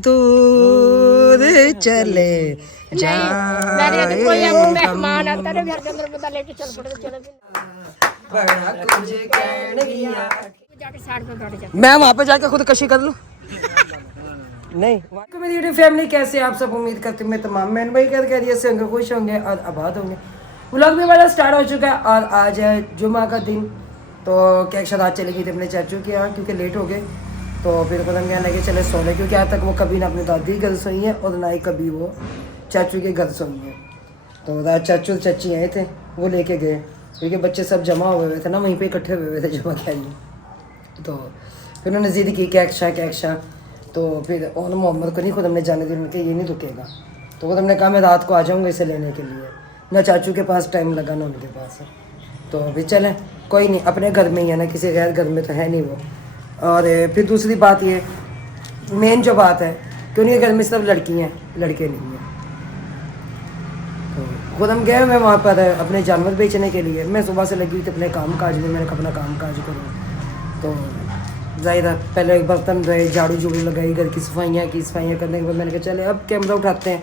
दूर चले कोई मेहमान आता है घर के अंदर पता लेके चल पड़े चलो जाके साइड पे बैठ जा। मैं वहाँ पे जाके खुद कशी कर लूँ। नहीं मेरी यूट्यूब फैमिली कैसे आप सब, उम्मीद करती हूँ मैं तमाम मैन भाई कह रही से होंगे, खुश होंगे और आबाद होंगे। व्लॉग भी हमारा स्टार्ट हो चुका है और आज है जुम्मा का दिन। तो क्या एक आज चली गई थी अपने चाचू के यहाँ क्योंकि लेट हो गए। तो फिर पता कहने लगे चले सोने, क्योंकि आज तक वो कभी ना अपनी दादी के घर सोई है और ना ही कभी वो चाचू के घर सोई है। तो आज चाचू चाची आए थे, वो लेके गए क्योंकि बच्चे सब जमा हुए थे ना, वहीं पे इकट्ठे हुए थे जमा क्या ही। तो फिर उन्होंने ज़िद की क्या। तो फिर और मोहम्मद को नहीं खुद हमने जाने दी, उनके ये नहीं रुकेगा। तो खुद हमने कहा मैं रात को आ जाऊँगा इसे लेने के लिए, ना चाचू के पास टाइम लगा ना उनके पास। तो फिर चलें कोई नहीं, अपने घर में ही है ना, किसी गैर घर में तो है नहीं वो। और फिर दूसरी बात ये मेन जो बात है कि उनके घर में सिर्फ लड़की हैं, लड़के नहीं हैं। तो खुद हम गए मैं वहाँ पर अपने जानवर बेचने के लिए। मैं सुबह से लगी हुई थी अपने काम काज में, मैंने अपना काम काज करूँ। तो जाहिर है पहले बर्तन धोए, झाड़ू झूड़ू लगाई, घर की सफाइयाँ करने के बाद मैंने कहा चले अब कैमरा उठाते हैं।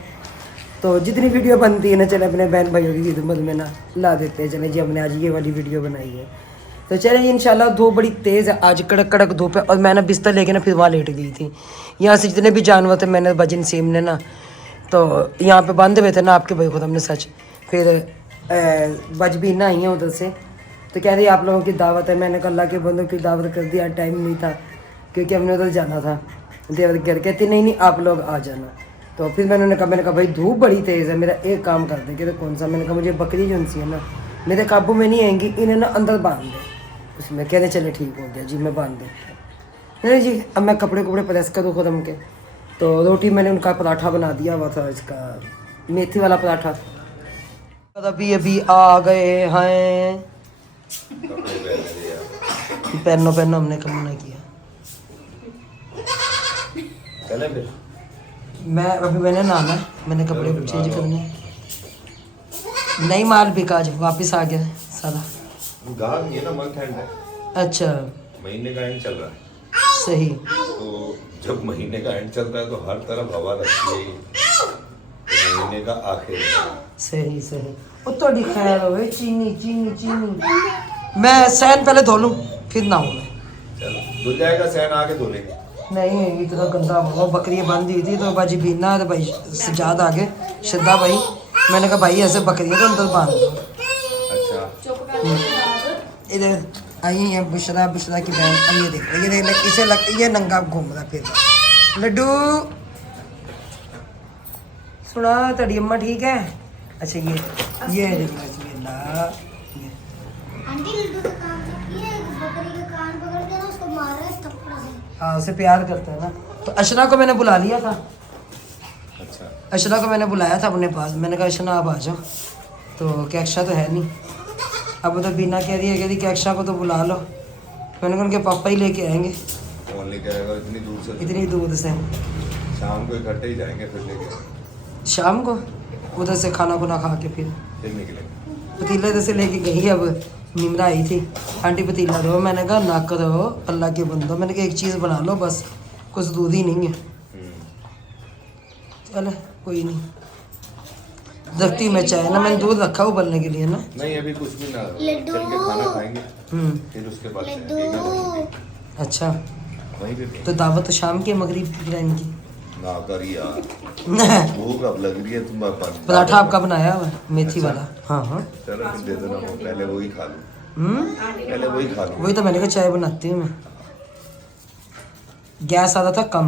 तो जितनी वीडियो बनती है ना चले अपने बहन भाइयों की खिदमत में ना ला देते हैं। चले जी हमने आज ये वाली वीडियो बनाई है। तो चले इंशाल्लाह धूप बड़ी तेज़ है आज, कड़क धूप है। और मैंने बिस्तर लेके ना फिर वहाँ लेट गई थी। यहाँ से जितने भी जानवर थे मैंने बजन सेम ने ना तो यहाँ पे बांधे हुए थे ना आपके भाई खुद हमने सच। फिर बज भी ना आई हैं उधर से, तो कह रही आप लोगों की दावत है। मैंने कहा अल्लाह के बंदों की दावत कर दिया, टाइम नहीं था क्योंकि हमने उधर जाना था देवर घर। कहती नहीं आप लोग आ जाना। तो फिर मैंने कहा भाई धूप बड़ी तेज़ है, मेरा एक काम कर दे। कहते कौन सा? मैंने कहा मुझे बकरी जो सी है ना मेरे काबू में नहीं आएंगी, इन्हें ना अंदर बांध दे उसमें। कहते चले ठीक हो गया जी, मैं बांध देती नहीं जी। अब मैं कपड़े प्रेस करूँ खुद हम के। तो रोटी मैंने उनका पराठा बना दिया हुआ था, इसका मेथी वाला पराठा। अभी आ गए हैं, पहनो हमने कम मना किया। चले फिर मैंने नहाना है, मैंने कपड़े चेंज करने। नहीं माल बिका आज वापस आ गया सारा। गाहक ये ना मंथ एंड है, अच्छा महीने का एंड चल रहा है। सही। तो जब महीने का एंड चल रहा है तो हर तरफ हवा लगती है, तो महीने का आखिर है। सही वो तो खैर हो चीनी। मैं सैन पहले धो लूँ फिर ना हूँ मैं। चलो धुल जाएगा, सैन आके धो लेंगे। नहीं इतना गंदा वो बकरियाँ बांधी हुई थी तो बाजी बीना तो भाई सजाद आगे श्रद्धा भाई। मैंने कहा भाई ऐसे बकरियाँ तो अंदर बांध दो। अच्छा इधर आई है बुशरा की बहन। अब ये देख इसे ये नंगा घूम रहा फिर। लड्डू सुना तेरी अम्मा ठीक है? अच्छा ये देख हाँ उसे प्यार करता है ना। तो अशना को मैंने बुला लिया था। अच्छा अशना को मैंने बुलाया था अपने पास। मैंने कहा अशना आप आ जाओ। तो क्या अक्षा तो है नहीं, अब तो बीना कह रही है कि अक्षा को तो बुला लो। मैंने कहा उनके पापा ही लेके आएंगे। कौन लेके आएगा इतनी दूर से? शाम को इकट्ठे ही जाएंगे फिर लेके। शाम को उधर से खाना खुना खा के फिर निकलेंगे। पतीला इधर से लेके गई। अब निमरा आई थी, आंटी पतीला दो। मैंने कहा ना करो अल्लाह के बंदो, मैंने कहा एक चीज़ बना लो बस, कुछ दूध ही नहीं है। चल कोई नहीं, रखती मैं चाय ना, मैंने दूध रखा उबलने के लिए ना। नहीं अभी कुछ भी ना, चल के खाना खाएंगे फिर उसके बाद। अच्छा वहीं पे तो दावत तो शाम की मगरिब की टाइम की ना कर यार। भूख अब लग रही है। तुम पराठा आपका बनाया हुआ मेथी वाला? हाँ चलो फिर दे देना, वो पहले वही खा लूँ। पहले वही खा लूँ। वही तो मैंने कहा चाय बनाती हूँ मैं। गैस आ रहा था कम,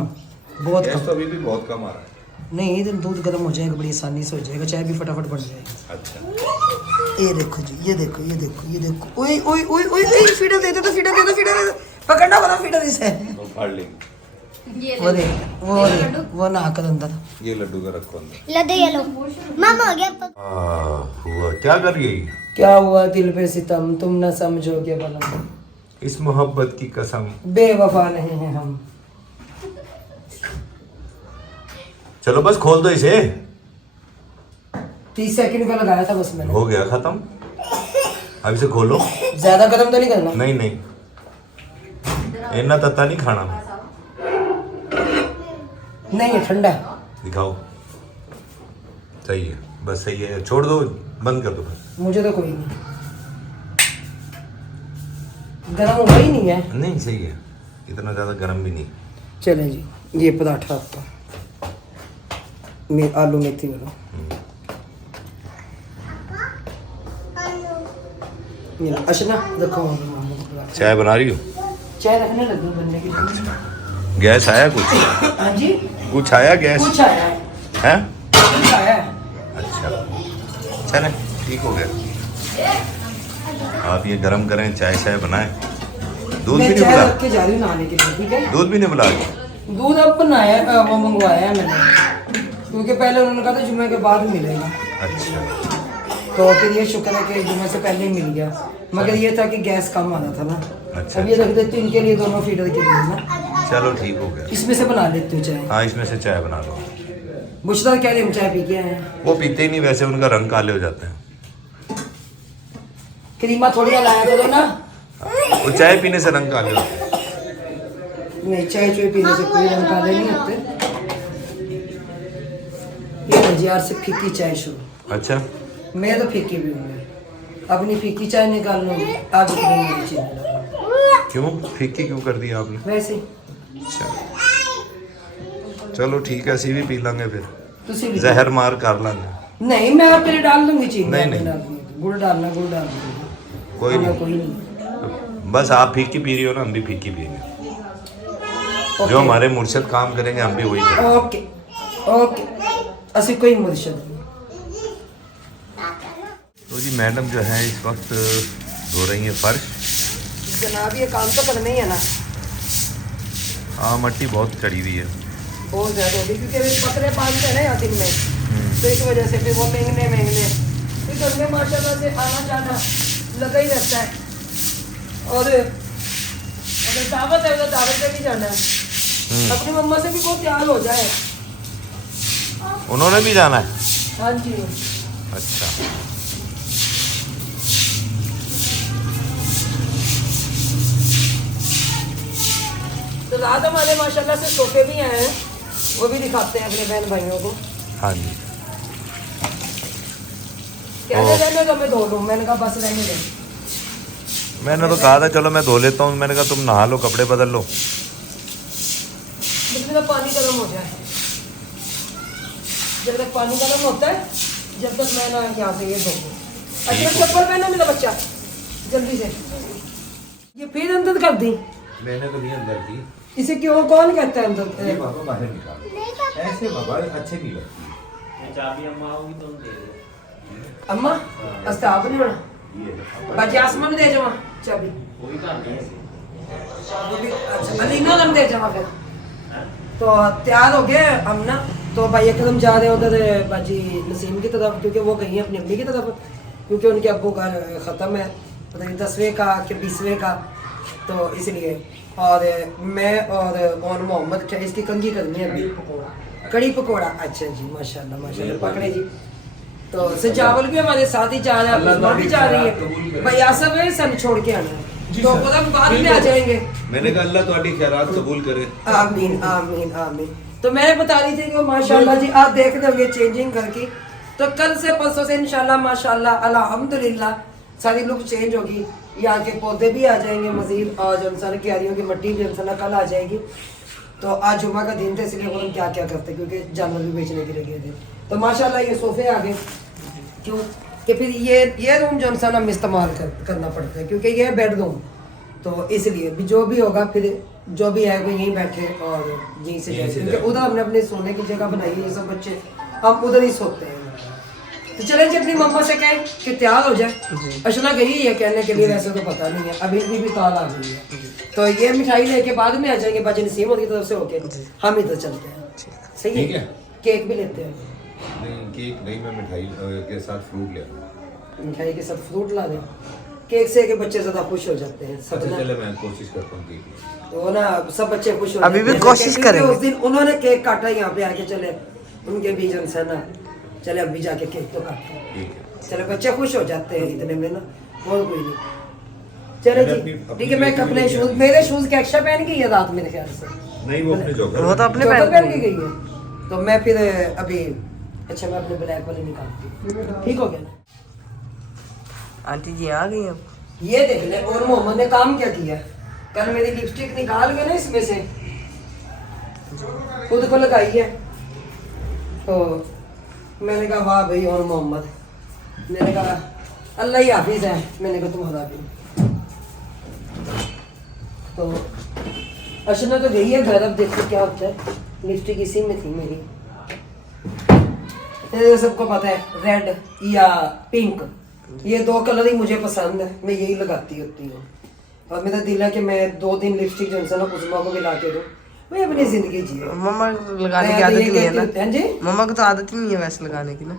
बहुत गैस कम। तो अभी भी बहुत कम आ रहा है। नहीं दूध गर्म हो जाएगा, बड़ी आसानी से हो जाएगा, चाय भी फटाफट बन जाएगी। अच्छा ये देखो जी, ये देखो। ओए फीडर दे दो, फीडर दे दो। पकड़ना वाला फीडर इसे तो फाड़ लेंगे। वो ना आकर अंदर। ये लड्डू का रखो अंदर। लड्डू ये लो मामा हो गया। हुआ क्या कर रही है? क्या हुआ दिल पे सितम, तुम ना समझोगे भला। इस मोहब्बत की कसम, बेवफा नहीं है हम। चलो बस खोल दो इसे। 30 सेकंड का लगाया था बस मैंने। हो गया खत्म, अब इसे खोलो। ज्यादा गर्म तो नहीं करना? नहीं इतना तत्ता नहीं खाना। नहीं है, ठंडा है। दिखाओ। सही है, बस सही है, छोड़ दो, बंद कर दो बस। मुझे तो कोई नहीं, गर्म हुआ ही नहीं है। नहीं सही है, इतना ज़्यादा गर्म भी नहीं। चलें जी, ये पराठा आपका आलू मेथी वाला। ये लो, अशना रखो। चाय बना रही हो? चाय रखने लगी हूँ बनने के लिए। गैस आया कुछ? हाँ जी, कुछ आया गैस? कुछ आया है, हैं? कुछ आया है। अच्छा चलें, ठीक हो गया। आप ये गरम करें, चाय चाय बनाएं। दूध भी मैं नहीं चाय बुला? रख के जा रही हूँ नहाने के लिए, ठीक है। दूध भी नहीं बुला के? दूध अब बनाया, वो मंगवाया है मैंने, क्योंकि पहले उन्होंने कहा था जुम्मे के बाद मिलेगा। अच्छा तो फिर ये शुक्र है कि जुम्मे से पहले ही मिल गया, मगर ये था कि गैस कम आ रहा था ना। अच्छा, अब ये रख देती हूँ इनके लिए, दोनों फीडर के लिए ना। चलो ठीक हो गया। इसमें से बना लेती हूँ चाय। हाँ इसमें से चाय बना लो। बुशरा कह रहे हम चाय पी के आए हैं। वो पीते ही नहीं वैसे, उनका रंग काले हो जाते हैं। क्रीमा थोड़ी लाया करो ना। वो चाय पीने से रंग काले होते हैं। नहीं, चाय चुई पीने से कोई रंग काले नहीं होते। ये लीजिए यार से फीकी चाय शुरू। अच्छा मैं तो फीकी भी हूँ, अपनी फीकी चाय निकाल लूँगी, आप अपनी मेरी चीनी डालो। क्यों फीकी क्यों कर दी आपने? वैसे अच्छा चलो ठीक है, असी भी पी लांगे फिर, तुसी भी जहर मार कर लांगे। नहीं, मैं आपके लिए डाल दूंगी चीनी। नहीं, नहीं। डाल दूंगी। गुड़ डालना, गुड़ डाल दूंगी। कोई नहीं, कोई नहीं। बस आप फीकी पी रही हो ना, हम भी फीकी पियेंगे। जो हमारे मुर्शद काम करेंगे हम भी वही करेंगे। ओके ओके, असि कोई मुर्शद नहीं। तो जी मैडम जो है इस वक्त धो रही है फर्श। जनाब ये काम तो करना ही है ना। हाँ मट्टी बहुत चढ़ी हुई है, बहुत ज़्यादा होगी, क्योंकि अभी बकरे पालते हैं ना यहाँ दिन में, तो इस वजह से फिर वो महंगने फिर घर में माशाल्लाह से आना जाना लगा ही रहता है। और अगर दावत है तो दावत पे भी जाना है। अपनी मम्मा से भी बहुत प्यार हो जाए। उन्होंने भी जाना है? हाँ जी। अच्छा तो रात हमारे माशाल्लाह से सोफे भी आए हैं, वो भी दिखाते हैं अपने बहन भाइयों को। हाँ जी। कहते रहने तो मैं धो लूँ, मैंने कहा बस रहने दे। मैंने तो कहा था चलो मैं धो लेता हूँ, मैंने कहा तुम नहा लो, कपड़े बदल लो। जितने तक पानी गर्म हो जाए, जब तक पानी गर्म होता है, जब तक मैं ना यहाँ से ये धो लूँ। अच्छा चप्पल पहनो मेरा बच्चा, जल्दी से। ये फिर अंदर कर दी। मैंने तो नहीं अंदर की। इसे क्यों, कौन कहता है अंदर? ये बाबा बाहर निकालो, ऐसे बाबा अच्छे नहीं लगती। चाबी अम्मा होगी तो दे दो। अम्मा अस्ता आप नहीं होना बाकी आसमान दे जाओ चाबी। कोई काम नहीं है। अच्छा अलीना हम दे जाओ फिर। तो तैयार हो गए हम ना, तो भाई एकदम जा रहे हैं उधर बाजी नसीम की तरफ, क्योंकि वो गई है अपनी अम्मी की तरफ, क्योंकि उनके अब्बू का ख़त्म है, पता नहीं 10वें का कि 20वें का, तो इसलिए। और मैं और मोहम्मद क्या इसकी कंगी करनी है अभी, कड़ी पकौड़ा। अच्छा जी माशाल्लाह माशाल्लाह, पकड़े जी। तो सजावल भी हमारे साथ ही जा रहा है, अम्मा भी जा रही है, भाई आसफ है सन छोड़ के आना है, तो वो बाद में आ जाएंगे। मैंने कहा अल्लाह तुम्हारी खैरात कबूल करे। आमीन आमीन आमीन। तो मैं बता रही थी कि वो माशाल्लाह जी आप देख रहे होंगे चेंजिंग करके, तो कल से परसों से इंशाल्लाह माशाल्लाह अल्हम्दुलिल्लाह सारी लुक चेंज होगी। यहाँ के पौधे भी आ जाएंगे मजीद, और जो इंसान क्यारियों की मिट्टी भी इंशाल्लाह कल आ जाएगी। तो आज जुम्मा का दिन था, इसलिए वो हम क्या क्या करते, क्योंकि जानवर भी बेचने के लिए गए थे। तो माशाल्लाह ये सोफे आ गए, क्यों कि फिर ये रूम जो इंसान हम इस्तेमाल करना पड़ता है, क्योंकि ये बेडरूम, तो इसलिए भी जो भी होगा फिर जो भी है वो यहीं बैठे और यहीं से जाए, क्योंकि उधर हमने अपने सोने की जगह बनाई है, ये सब बच्चे हम उधर ही सोते हैं। तो चलें जी अपनी मम्मा से कहें कि तैयार हो जाए। अशना गई है कहने के लिए, वैसे तो पता नहीं है, अभी भी ताल आ गई है। तो ये मिठाई लेके बाद में आ जाएंगे बाजी नसीम की तरफ से होके, हम इधर चलते हैं। सही है, केक भी लेते हैं। नहीं केक नहीं, मैं मिठाई के साथ फ्रूट ले आऊँ। मिठाई के साथ फ्रूट ला दें, केक से के बच्चे ज्यादा खुश हो जाते हैं सब ना। चले मैं कोशिश करता हूँ केक, तो ना सब बच्चे खुश हो अभी जाते भी हैं। कोशिश क्योंकि करेंगे। उस दिन उन्होंने केक काटा यहाँ पे आके, चले उनके भी जन से ना, चले अभी जाके केक तो काटते हैं। ठीक है। चलो बच्चे खुश हो जाते हैं इतने में ना, और कोई नहीं। चलो जी ठीक है। मैं अपने शूज, मेरे शूज के एक्स्ट्रा पहन के ये रात मेरे ख्याल से नहीं वो अपने जोकर वो तो अपने चौकर पहन पहन के गई है। तो मैं फिर अभी अच्छा मैं अपने ब्लैक वाले निकालती हूँ। ठीक हो गया ना। आंटी जी आ गई अब। ये देख ले और मोहम्मद ने काम क्या किया। कल मेरी लिपस्टिक निकाल के ना इसमें से खुद को लगाई है। तो मैंने कहा वाह भाई और मोहम्मद। मैंने कहा अल्लाह ही हाफिज है। मैंने कहा तुम्हारा भी। तो अर्चना तो गई है घर। अब देखो क्या होता है। लिपस्टिक इसी में थी मेरी। ये सबको पता है रेड या पिंक ये 2 कलर ही मुझे पसंद है। मैं यही लगाती होती हूँ। और मेरा दिल है कि मैं 2 दिन लिपस्टिक जो है ना कुसुमा को भी ला के दूँ। मैं अपनी जिंदगी जिए। मम्मा को लगाने की आदत ही नहीं है ना। हाँ जी मम्मा को तो आदत ही नहीं है वैसे लगाने की ना।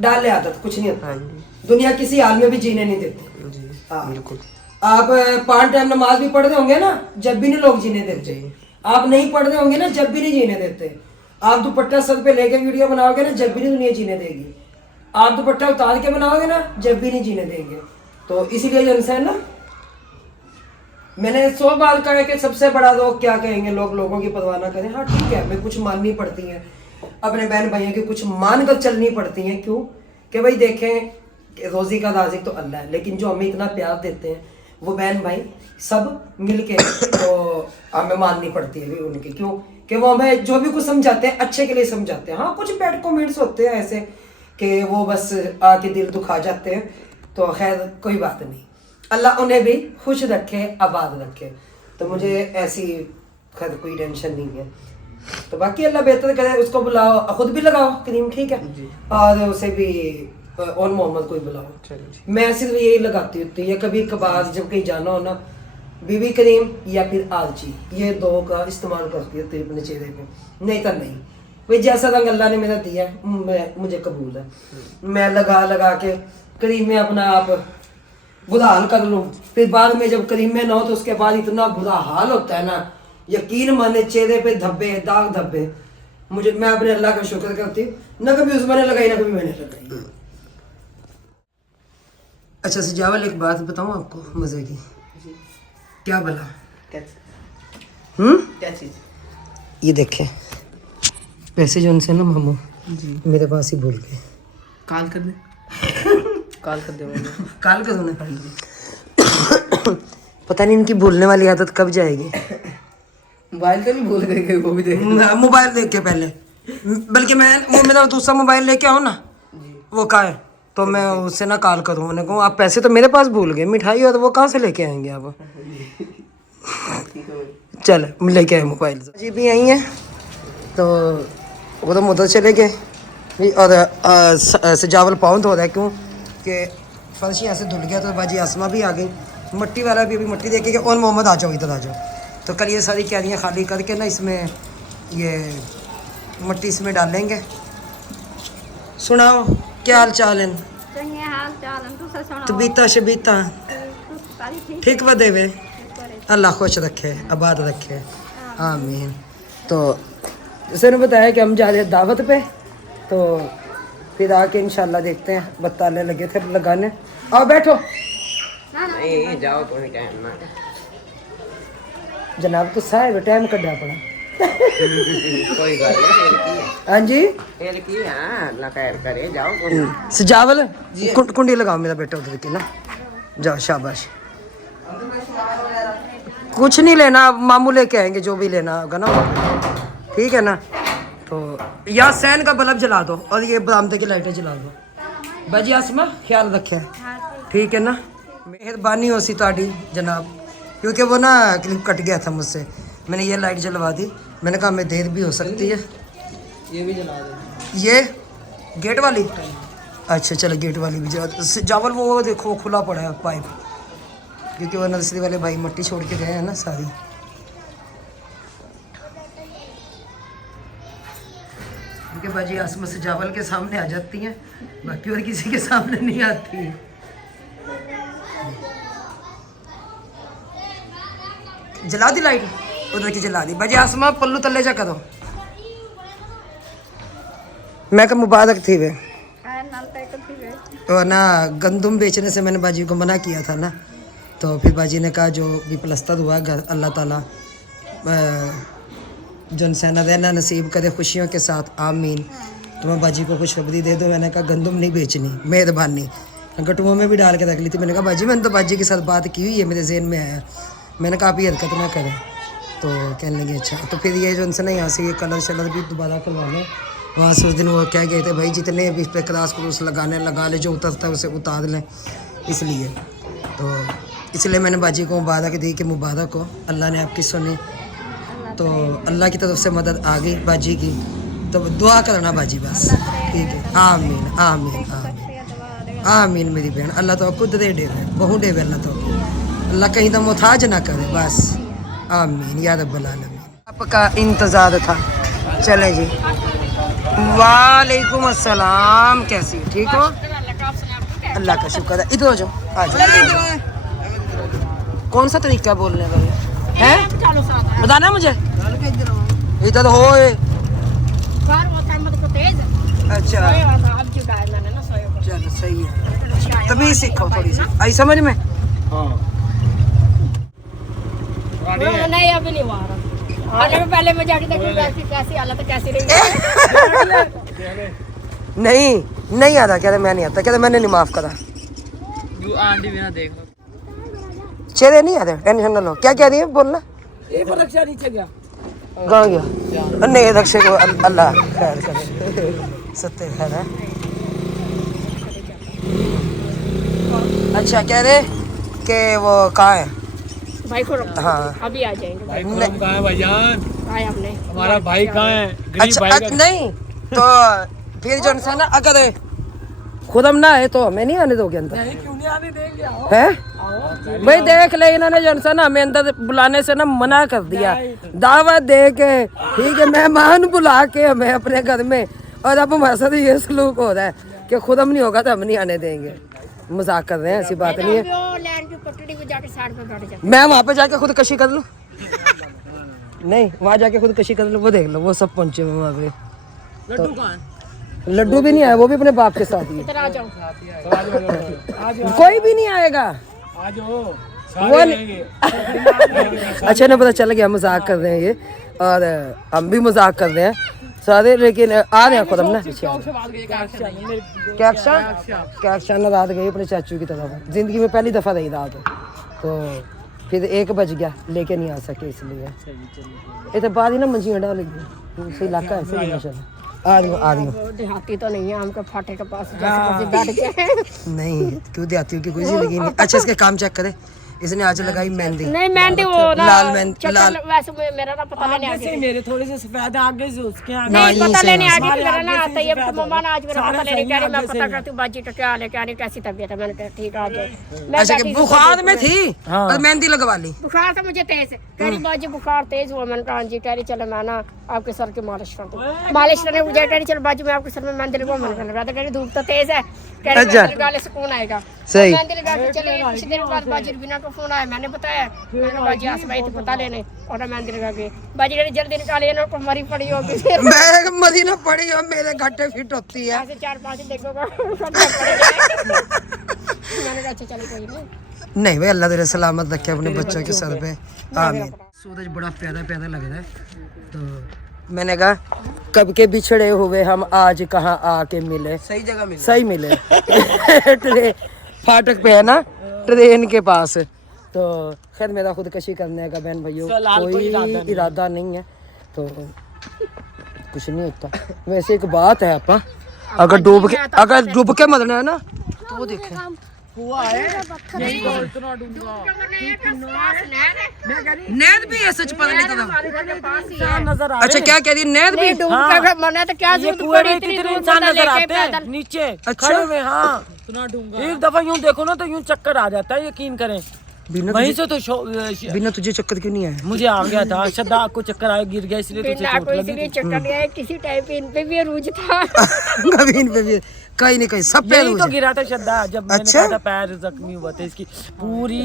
डाल ले आदत कुछ नहीं होता। हाँ जी दुनिया किसी हाल में भी जीने नहीं देती। जी हाँ बिल्कुल। आप 5 टाइम नमाज भी पढ़ रहे होंगे ना जब भी नहीं लोग जीने देते। आप नहीं पढ़ रहे होंगे ना जब भी नहीं जीने देते। आप दुपट्टा सर पे लेके वीडियो बनाओगे ना जब भी नहीं दुनिया जीने देगी। आप दुपट्टा उतार के बनाओगे ना जब भी नहीं जीने देंगे। तो इसीलिए जो इंसान ना मैंने 100 बार कहा है कि सबसे बड़ा लोग क्या कहेंगे। लोग लोगों की परवाह ना करें। हाँ ठीक है मैं कुछ माननी पड़ती है अपने बहन भाइयों की कुछ मान कर चलनी पड़ती हैं। क्यों कि भाई देखें कि रोजी का राज़िक तो अल्लाह है। लेकिन जो हमें इतना प्यार देते हैं वो बहन भाई सब मिलके तो हमें माननी पड़ती है भी उनकी। क्यों कि वो हमें जो भी कुछ समझाते हैं अच्छे के लिए समझाते हैं। हाँ कुछ बैड कमेंट्स होते हैं ऐसे कि वो बस आके दिल दुखा जाते हैं। तो खैर कोई बात नहीं। अल्लाह उन्हें भी खुश रखे आबाद रखे। तो मुझे ऐसी खैर कोई टेंशन नहीं है। तो बाकी अल्लाह बेहतर करे। उसको बुलाओ खुद भी लगाओ क्रीम ठीक है। और उसे भी और मोहम्मद को भी बुलाओ। मैं सिर्फ यही लगाती होती है कभी कभार जब कहीं जाना हो ना बीबी क्रीम या फिर आलची ये 2 का इस्तेमाल करती होती है अपने चेहरे पे। नहीं तो नहीं भाई जैसा रंग अल्लाह ने मेरा दिया है मुझे कबूल है। मैं लगा के क्रीम में अपना आप बुरा हाल कर लूँ। फिर बाद में जब क्रीम में ना हो तो उसके बाद इतना बुरा हाल होता है ना यकीन माने चेहरे पे धब्बे दाग धब्बे। मैं अपने अल्लाह का शुक्र करती हूँ ना कभी उसमें लगाई ना कभी मैंने लगाई। अच्छा सजावल एक बात बताऊँ आपको मजे की। क्या भला क्या चीज? ये देखे पैसे जो उनसे ना मामू जी मेरे पास ही भूल गए। कॉल कर दे। कॉल कर दे मैंने। काल कर दूँ पता नहीं इनकी भूलने वाली आदत कब जाएगी। मोबाइल तो नहीं भूल गए वो भी देख। मोबाइल देख के पहले बल्कि मैं वो मेरा दूसरा मोबाइल लेके आओ ना वो कहाँ है तो मैं उससे ना कॉल करूँ। मैंने कहा आप पैसे तो मेरे पास भूल गए मिठाई और वो कहाँ से लेके आएंगे आप। चल लेके आए मोबाइल जी भी आई हैं तो वो तो मुद्दा चले गए। और सजावल पाउंड हो रहा है क्यों कि फर्श यहाँ से धुल गया तो बाजी आसमा भी आ गई। मट्टी वाला भी अभी मट्टी देखे और मोहम्मद आ जाओ इधर आ जाओ। तो कल ये सारी क्यारियाँ खाली करके ना इसमें ये मट्टी इसमें डालेंगे। सुनाओ क्या हाल चाल है तबीता शबीता ठीक व देवे अल्लाह खुश रखे आबाद रखे आमीन। तो जैसे ने बताया कि हम जा रहे हैं दावत पे तो फिर आके इंशाल्लाह देखते हैं। बताने लगे थे लगाने। आओ बैठो नहीं जाओ कोई टाइम ना। जनाब को साहब टाइम कढ़ा पड़ा। कोई गल नहीं हाँ जी फिर की हां अल्लाह खैर करे जाओ। सजावल कुंडी लगाओ मेरा बेटा उधर की ना जाओ शाबाश। कुछ नहीं लेना मामू लेके आएंगे जो भी लेना होगा ना ठीक है ना। तो या सैन का बल्ब जला दो और ये बरामदे की लाइटें जला दो। बाजी आसमा ख्याल रखे ठीक है ना। मेहरबानी हो सी ताड़ी जनाब क्योंकि वो ना क्लिप कट गया था मुझसे। मैंने ये लाइट जलवा दी। मैंने कहा हमें देर भी हो सकती है। ये भी जला दे। ये गेट वाली अच्छा चलो गेट वाली भी जला। जावल वो देखो वो खुला पड़ा है पाइप क्योंकि वो नर्सरी वाले भाई मट्टी छोड़ के गए हैं ना सारी। क्योंकि बाजी आसमा से जावल के सामने आ जाती हैं बाकी और किसी के सामने नहीं आती। जला दी लाइट उधर की जला दी। बाजी आसमा पल्लू तल्ले जा करो। मैं का मुबारक थी वे तो ना गंदम बेचने से मैंने बाजी को मना किया था ना। तो फिर बाजी ने कहा जो भी प्लस्तर हुआ घर अल्लाह ताला जन सेना देना नसीब करे खुशियों के साथ, आमीन। तुम्हें बाजी को खुशखबरी दे दो। मैंने कहा गंदम नहीं बेचनी, मेहरबानी। गटुओं में भी डाल के रख ली थी। मैंने कहा बाजी, मैंने तो बाजी के साथ बात की हुई है, मेरे जहन में आया। मैंने कहा आप ये हरकत ना करें। तो कहने लगे अच्छा। तो फिर ये जो उनसे ना यहाँ से ये कलर शलर भी दोबारा करवाने, वहाँ से उस दिन वो क्या गए थे भाई, जितने भी इस पर क्रास क्रूस लगाने लगा ले, जो उतरता है उसे उतार लें, इसलिए। तो इसलिए मैंने बाजी को मुबारक दी कि मुबारक हो, अल्लाह ने आपकी सुनी। तो अल्लाह की तरफ से मदद आ गई बाजी की। तो दुआ करना बाजी बस, ठीक है। आमीन आमीन आमीन आमीन मेरी बहन। अल्लाह तो खुद दे देवे, बहु देवे अल्लाह तो, अल्लाह कहीं तो मोहताज ना करे बस। आमीन या रब्बल आलमीन। आपका इंतज़ार था। चले जी। वालेकुम अस्सलाम, कैसी हो? ठीक हो? अल्लाह का शुक्र है। इधर हो जाओ, आ जाओ। कौन सा तरीका बोलने का है? बताना मुझे। इधर हो। अच्छा चलो सही है, तभी सीखो थोड़ी सी, आई समझ में। नहीं अभी नहीं हुआ आने में पहले मैं जाके देखूंगी कैसी हालत है, कैसी रही। नहीं नहीं आता, कहते मैं नहीं आता, कहते मैंने नहीं माफ करा। आंटी बिना देख लो, चेहरे नहीं आते, टेंशन ना लो। क्या कह रही है बोलना? रक्षा नीचे गया, कहाँ गया? नहीं रक्षे को अल्लाह खैर करे, सत्य खैर है। अच्छा कह रहे कि वो कहाँ है भाई को? हाँ अभी आ जाएंगे। भाई खुरम कहाँ है भाईजान? आए हमने, हमारा भाई कहाँ है? गरीब अच्छा भाई का- नहीं तो फिर जो इंसान ना अगर खुदम ना है तो हमें नहीं आने दोगे अंदर? क्यों नहीं आने देंगे? है भाई देख ले, इन्होंने जो इंसान ना हमें अंदर बुलाने से ना मना कर दिया, दावत दे के, ठीक है, मेहमान बुला के हमें अपने घर में, और अब हमारे साथ ये सलूक हो रहा है कि खुदम नहीं होगा तो हम नहीं आने देंगे। मजाक कर रहे हैं, ऐसी बात नहीं है। वो लैंड की पटड़ी पे जाके साइड पे बैठ जाते। मैं वहाँ पे जाके खुदकशी कर लूँ? नहीं, वहाँ जाके खुदकशी कर लूँ। वो देख लो, वो सब पहुँचे हुए वहाँ पे। लड्डू कहाँ है? लड्डू भी नहीं आया, वो भी अपने बाप के साथ ही है। इधर आ जाओ। कोई भी नहीं आएगा आज हो वो अच्छा ना, पता चल गया मजाक कर रहे हैं ये, और हम भी मजाक कर रहे हैं सारे, लेकिन आ रहे हैं खुद हम ना। क्या एक्शन रात गई अपने चाचू की तरफ, जिंदगी में पहली दफ़ा रही रात, तो फिर 1 बज गया, लेके नहीं आ सके, इसलिए ये तो बाद ही ना मंजी डालेगी। इलाका ऐसे ही माशाल्लाह। आ रही हूँ। देहाती तो नहीं है, हमको फाटे के पास जैसे बैठ के। नहीं क्यों देहाती की कोई जिंदगी नहीं। अच्छा इसके काम चेक करे, इसने आज लगाई मेहंदी, नहीं मेहंदी वो ना लाल मेहंदी, लाल वैसे मेरा ना पता नहीं आगे मेरे थोड़े से सफेद आगे से उसके आगे नहीं ये पता सही लेने है। आगे मेरा ना आता है। मम्मा ना आज मेरा पता लेने कह रही, मैं पता करती हूँ बाजी तो क्या हाल है, क्या नहीं, कैसी तबीयत है। मैंने कहा ठीक है आ जाए। मैं अच्छा कि बैठी बुखार में थी और मेहंदी लगवा ली। बुखार था मुझे तेज, कह रही बाजी बुखार तेज हुआ। मैंने कहा हाँ जी, कह रही चलो मैं ना आपके सर की मालिश कर दूँ। मालिश करने मुझे कह रही चलो बाजी मैं आपके सर में मेहंदी लगवा। मैंने लगा था, कह रही धूप तो तेज है, कह रही मेहंदी लगा ले सुकून आएगा। सही। मेहंदी लगा के चले, कुछ देर बाद बाजी बिना को फोन आया, मैंने बताया, मैंने बाजी आस भाई तो पता लेने, और मेहंदी लगा के बाजी कह रही जल्दी निकालिए ना, को मरी पड़ी होगी। फिर मैं मरी ना पड़ी और मेरे घाटे फिट होती है। ऐसे 4-5 देखोगा। मैंने कहा अच्छा चलो कोई नहीं। नहीं भाई अल्लाह तेरे सलामत रखे अपने बच्चों के सर पे, आमीन। सूरज बड़ा प्यारा प्यारा लग रहा है, तो मैंने कहा कब के बिछड़े हुए हम आज कहाँ आके मिले। सही जगह मिले, सही मिले। फाटक पे है ना, ट्रेन के पास। तो खैर मेरा खुदकशी करने का बहन भाइयों कोई इरादा नहीं है, तो कुछ नहीं होता। वैसे एक बात है आपा, अगर डूब के मरना है ना तो वो देखें नैद भी है, सच पता नहीं था। अच्छा क्या कह रही नैद भी? मरना तो क्या जरूरत कुएं पड़ी, में इतनी कितने दूर इंसान बंदा नजर लेके आते हैं पैदल। नीचे अच्छा। खड़े हुए। हाँ एक दफा यूं देखो ना तो यूं चक्कर आ जाता है, यकीन करें। वहीं से तो बिना तुझे चक्कर क्यों नहीं आया? मुझे आ गया था, श्रद्धा को चक्कर आया, गिर गया, इसलिए तुझे ना चोट कोई लगी इसलिए थी। चक्कर नहीं आया, किसी टाइप पे इन पे भी अरूज था। कभी इन पे भी कहीं नहीं कहीं सब पे यही तो लूज है। गिरा था श्रद्धा, जब मैंने अच्छा? कहा था पैर जख्मी हुआ था, इसकी पूरी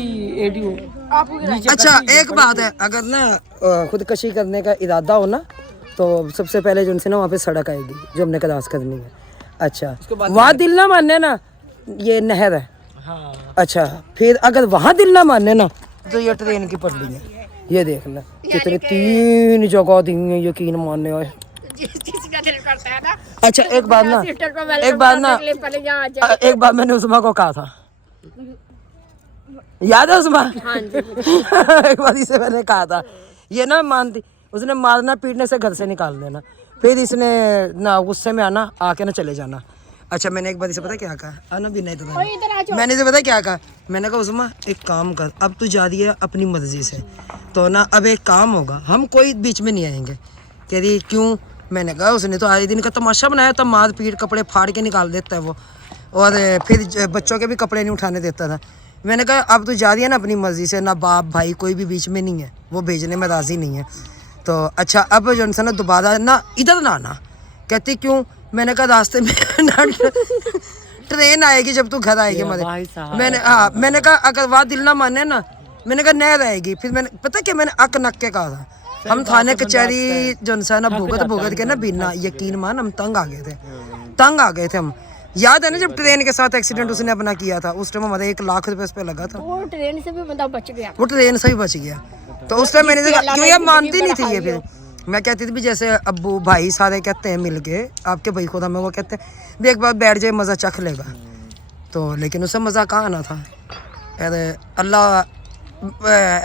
एडी नीचे अच्छा एक बात है, अगर ना खुदकशी करने का इरादा हो ना तो सबसे पहले जो उनसे ना वहाँ पे सड़क आएगी जो हमने क्रॉस करनी है। अच्छा वहाँ दिल ना मानने ना, ये नहर है। हाँ अच्छा फिर अगर वहाँ दिल ना मानने ना तो ये ट्रेन की पटरी है, ये देख ले। कितने 3 जगह दी है यकीन मानने वाले। जिसका दिल करता है ना। अच्छा एक बात ना, सिस्टर को एक बात ना, पहले यहाँ आ जाए। एक बात मैंने उस्मा को कहा था, याद है उस्मा? हाँ जी। एक बार इसे मैंने कहा था ये ना मानती, उसने मारना पीटने से घर से निकाल देना, फिर इसने ना गुस्से में आना आके ना चले जाना। अच्छा मैंने एक बार इसे पता क्या कहा, आना भी नहीं था, इधर आ जाओ। मैंने इसे पता क्या कहा, मैंने कहा उस्मा एक काम कर, अब तू जा रही है अपनी मर्जी से तो ना अब एक काम होगा, हम कोई बीच में नहीं आएंगे। कह रही क्यों? मैंने कहा उसने तो आए दिन का तमाशा बनाया था, मार पीट कपड़े फाड़ के निकाल देता है वो, और फिर बच्चों के भी कपड़े नहीं उठाने देता था। मैंने कहा अब तो जा रही है ना अपनी मर्जी से, ना बाप भाई कोई भी बीच में नहीं है, वो भेजने में राजी नहीं है। तो अच्छा अब जो है ना दोबारा ना इधर ना आना। कहती क्यों? मैंने कहा रास्ते में ना ट्रेन आएगी जब तू घर आएगी मरे। मैंने कहा अगर वहाँ दिल ना माने ना, मैंने कहा नहीं रहेगी। फिर मैंने पता क्या मैंने अक नक के कहा था, हम थाने कचहरी जो है ना भुगत के ना बिना यकीन मान हम तंग आ गए थे हम। याद है ना जब ट्रेन के साथ एक्सीडेंट उसने अपना किया था, उस टाइम हमारा 1 लाख रुपए उस पे लगा था। वो ट्रेन से भी बंदा बच गया। वो ट्रेन से भी बच गया। तो उस टाइम मैंने कहा क्यों, ये मानती नहीं थी ये। फिर मैं कहती थी भी जैसे अब्बू भाई सारे कहते हैं मिल के, आपके भाई खुद हमें वो कहते हैं भी एक बार बैठ जाए मज़ा चख लेगा, तो लेकिन उससे मज़ा कहाँ आना था। अरे अल्लाह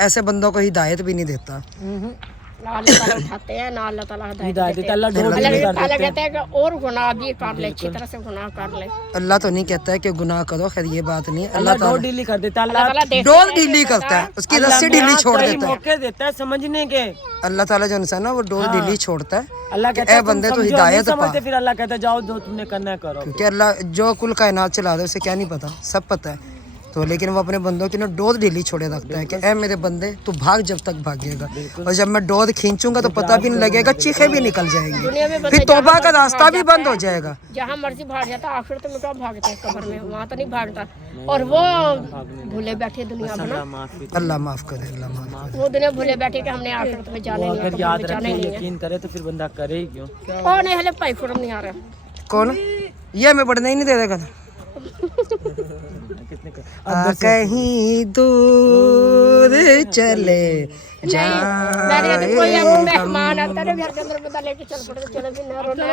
ऐसे बंदों को हिदायत भी नहीं देता। ना अल्लाह ताला उठाते हैं ना अल्लाह ताला हिदायत देते हैं। अल्लाह ताला कहता है कि और गुनाह भी कर ले, अच्छी तरह से गुनाह कर ले। अल्लाह तो नहीं कहता है कि गुनाह करो, खैर ये बात नहीं है। अल्लाह ताला ढीली कर देता है, डोर ढीली करता है, उसकी रस्सी ढीली छोड़ देता है। मौके देता है समझने के। अल्लाह ताला जो है ना वो डोर ढीली छोड़ता है। अल्लाह कहता है बंदे तो हिदायत पा, फिर अल्लाह कहता है जाओ जो तुमने करना है करो। क्योंकि अल्लाह जो कुल कायनात चला रहा है उसे क्या नहीं पता, सब पता है। तो लेकिन वो अपने बंदों की ना डोर ढीली छोड़े रखता है कि ए मेरे बंदे तू भाग जब तक भागेगा, और जब मैं डोर खींचूंगा तो पता भी नहीं लगेगा, चीखें भी निकल जाएंगी, फिर तौबा का रास्ता भी बंद हो जाएगा। जहाँ मर्जी भाग जाता आखिर तो मिटा भागता है कब्र में, वहाँ तो नहीं भागता। और वो भूले बैठे दुनिया में ना, अल्लाह माफ करे, अल्लाह माफ करे। वो दुनिया भूले बैठे कि हमने आखिरत में जाने नहीं है, अगर याद रखे यकीन करे तो फिर बंदा करे ही क्यों। कौन है? हले भाई खुरम नहीं आ रहा। कौन? ये हमें पढ़ने ही नहीं दे देगा। कहीं दूर चले जाए कोई मेहमान आता है घर के अंदर बता लेके चल पड़े, चलो भी ना रोना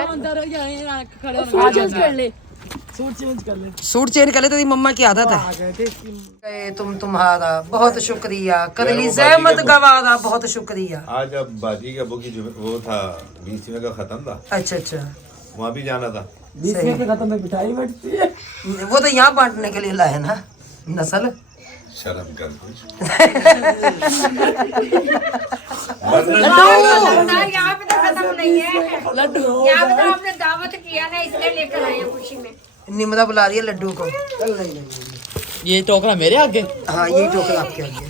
सूट चेंज कर ले, तेरी मम्मा की आदत है। तुम्हारा बहुत शुक्रिया, कदली ज़हमत गवारा, बहुत शुक्रिया। आज अब बाजी का वो था 20वें का खत्म था। अच्छा वहाँ भी जाना था। 20वें के खत्म में मिठाई बैठती है, वो तो यहाँ बांटने के लिए लाए ना नस्ल। शर्म कर कुछ। यहाँ पे तो खत्म नहीं है लड्डू, यहाँ पे तो आपने दावत किया ना इसलिए लेकर आए हैं खुशी में। निमदा बुला रही है लड्डू को। ये टोकरा मेरे आगे। हाँ यही टोकरा आपके आगे,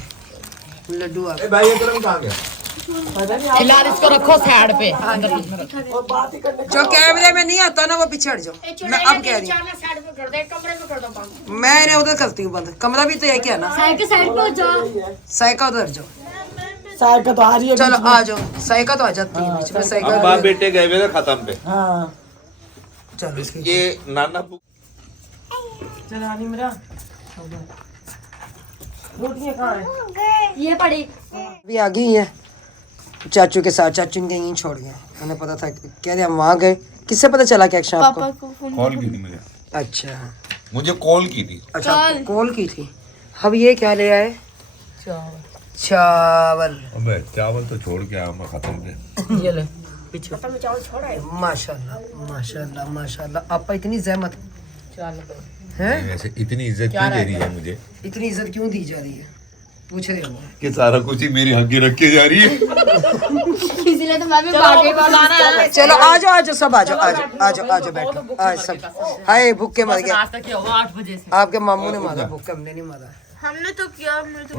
लड्डू आप। भाई ये गरम कहाँ गया? फिलहाल इसको रखो साइड पे। जो कैमरे में नहीं आता ना वो पीछे हट जाओ। मैं अब कह रही हूँ मैं उधर करती हूँ बंद, कमरा भी तो है क्या ना। साइका उधर जाओ, साइकिल तो आ रही है। चलो आ जाओ, साइका तो आ जाती है बीच में। साइका बाप बेटे गए हुए थे खत्म पे। हाँ चलो ये नाना चल आनी मेरा रोटियां कहाँ है? ये पड़ी अभी आ गई है चाचू के साथ। चाचू ने यहीं छोड़ गए, उन्हें पता था, कह रहे हम वहाँ गए। किससे पता चला कि अक्षा आपको? कॉल की थी मुझे। अच्छा मुझे कॉल की थी। अच्छा कॉल की थी। अब ये क्या ले आए? चावल। अबे चावल तो छोड़ के आया मैं खत्म पे। ये ले पीछे चावल छोड़ा है। माशाल्लाह माशाल्लाह माशाल्लाह, आपका इतनी जहमत है। वैसे इतनी इज्जत क्यों दे रही है मुझे? इतनी इज्जत क्यों दी जा रही है पूछ रहे हो? कि सारा कुछ ही मेरी हकी रख के जा रही है। इसलिए तो मैं भी भागे बुलाना है। चलो आ जाओ सब आ जाओ बैठो आज सब। हाय भूखे मर गए। 8 बजे से आपके मामू ने मारा, भूखे हमने नहीं मारा। हमने तो किया, हमने तो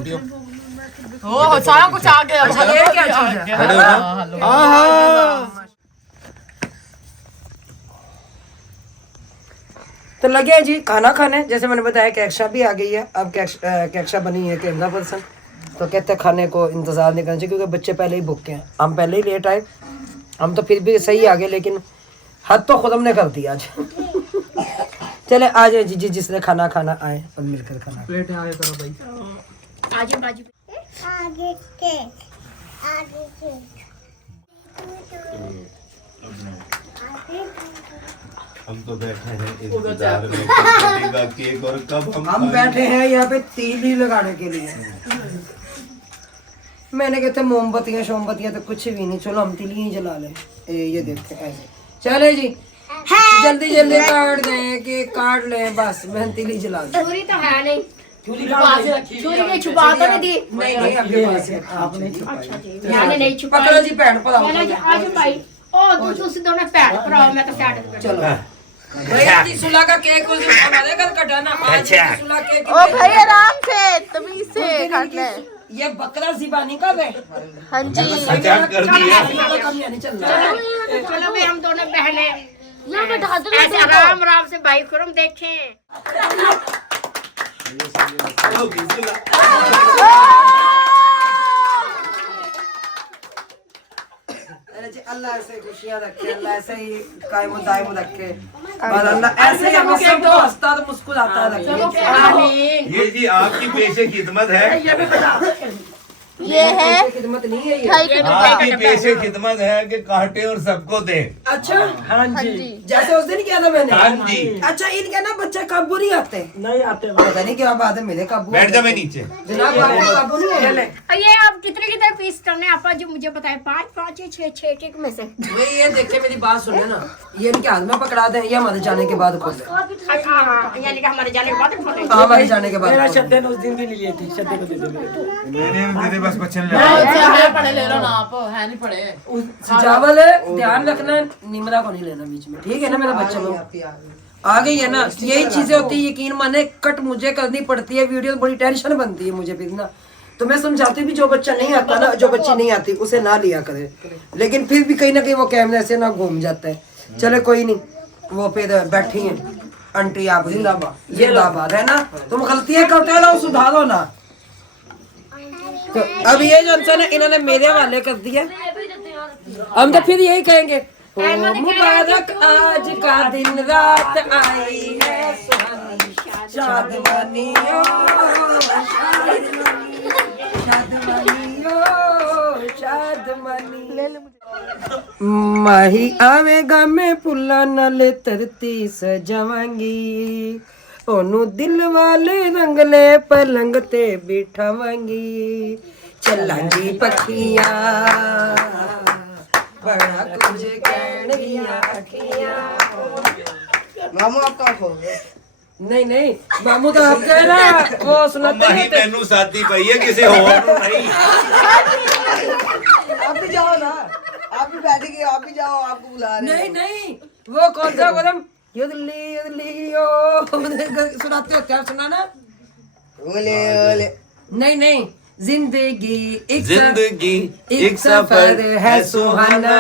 ओ सारा कुछ आ गया। ये क्या चीज है? तो लगे जी खाना खाने, जैसे मैंने बताया कैक्शा भी आ गई है। अब कैक्शा बनी है कैमरा पर्सन, तो कहते हैं खाने को इंतज़ार नहीं करना चाहिए क्योंकि बच्चे पहले ही भूखे हैं। हम पहले ही लेट आए, हम तो फिर भी सही आ गए, लेकिन हद तो खुद हमने कर दिया आज। चले आ जाए जी जिसने खाना खाना आए और मिलकर खाना। प्लेट आया करो भाई। आजू बाजू हम तो बैठे हैं इंतजार में कब कटेगा केक और कब हम खाएंगे। बैठे हैं यहाँ पे तीली लगाने के लिए। मैंने कहते मोमबत्तियां शोमबत्तियां तो कुछ भी नहीं, चलो हम तिली ही जला लें। ये देखते हैं ऐसे। चले जी जल्दी जल्दी काट दें कि काट लें, बस मैं तिली जला दूं। चोरी तो है नहीं, चूड़ी चोरी ने छुपा तो नहीं दी। नहीं नहीं आपके पास है, आपने अच्छा जी, मैंने नहीं छुपाई। पकड़ो जी भैन पर मैंने जी आज भाई ओ तुसी दोनों पैर पर आओ, मैं तो साइड पे चलो भाई सुला का केक उस दिन हमारे घर कटा ना। आज सुला केक ओ भाई आराम से तमीज से काट ले। ये बकरा ज़िबानी कर रहे। हाँ जी अच्छा कर दिया। नहीं चल रहा। चलो भाई हम दोनों बहनें यहाँ बैठा दो ऐसे आराम आराम से भाई खुरम देखें। अरे जी अल्लाह ऐसे खुशियां रखे, अल्लाह ऐसे ही कायम दायम रखे और अल्लाह ऐसे ही हमें सबको हंसता और मुस्कुराता रखे। आमीन। ये जी आपकी पेशे खिदमत है। ये है खिदमत नहीं है ये। ढाई के डब्बे। आपकी पेशे खिदमत है कि काटे और सबको दे। अच्छा हाँ हाँ जी जी जैसे उस दिन किया था मैंने। हाँ जी। अच्छा इनके ना बच्चे काबू नहीं आते, नहीं आते पता नहीं क्या बात है, मेरे काबू बैठ जा मैं नीचे। जनाब आपको काबू नहीं है। और ये आप कितने पीस करने हैं आपा जो मुझे बताए? 5 5 6 6 एक में से। भाई ये देखे मेरी बात सुने ना, ये इनके हाथ में पकड़ा दें, ये हमारे जाने के बाद खोले। यानी कि हमारे जाने के बाद खोले। हाँ हमारे जाने के बाद मेरा खोले। शद्दे ने उस दिन भी नहीं लिए थी, शद्दे को दे दे। मैंने बस बच्चन पढ़े ले लो ना आप, है नहीं पढ़े। सजावल है, ध्यान रखना निमरा को नहीं लेना बीच में, ठीक है ना मेरा बच्चा लोग। आ गई है ना, यही चीजें होती है, यकीन माने कट मुझे करनी पड़ती है, वीडियो बड़ी टेंशन बनती है मुझे भी ना। तो मैं समझाती भी जो बच्चा नहीं आता ना, जो बच्ची नहीं आती उसे ना लिया करे, लेकिन फिर भी कहीं ना कहीं वो कैमरे से ना घूम जाता है। चले कोई नहीं, वो फिर बैठी है आंटी आप जिंदाबाद है ना, तुम गलतियां करते रहो सुधारो ना। तो अब ये जो है ना इन्होंने मेरे हवाले कर दिया, हम तो फिर यही कहेंगे ओ मुबारक आज का दिन रात आई है सुहानी शादमानी ओ शादमानी ओ शादमानी। माही आवेगा मैं पुला नाले तरती सजावांगी, ओनू दिल वाले रंगले पलंग ते बिठावांगी, चलांगी पखियां बड़ा कुछ कहनिया अखियां। मामू आप कहाँ खो गए? नहीं नहीं मामू तो आप कह रहा वो सुनाते माही रहते। मैनू साथी पई है किसी और नू नहीं। आप भी जाओ ना, आप भी बैठेंगे, आप भी जाओ, आपको बुला रहे नहीं नहीं वो कौन सा कदम युदली ओ सुनाते हो, क्या सुनाना? ओले ओले। नहीं नहीं जिंदगी जिंदगी एक सफर है सुहाना,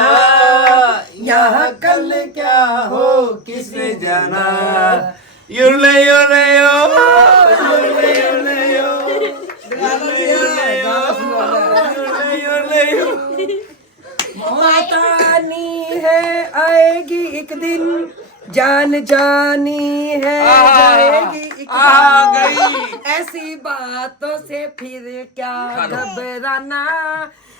यहाँ कल क्या हो किसने जाना। युले युले यो युले युले यो युले यो। मातानी है आएगी एक दिन, जान जानी है जाएगी एक दिन, ऐसी बातों से फिर क्या घबराना,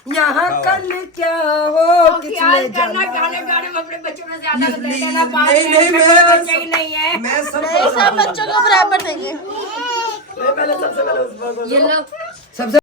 यहाँ कल क्या हो किसने जाना। गाने गाने में अपने बच्चों में ज्यादा दे देना, बाद नहीं, में नहीं, कोई मैं- बच्चा ही नहीं है। मैं सब सब बच्चों को बराबर देंगे। सबसे पहले ये लोग सबसे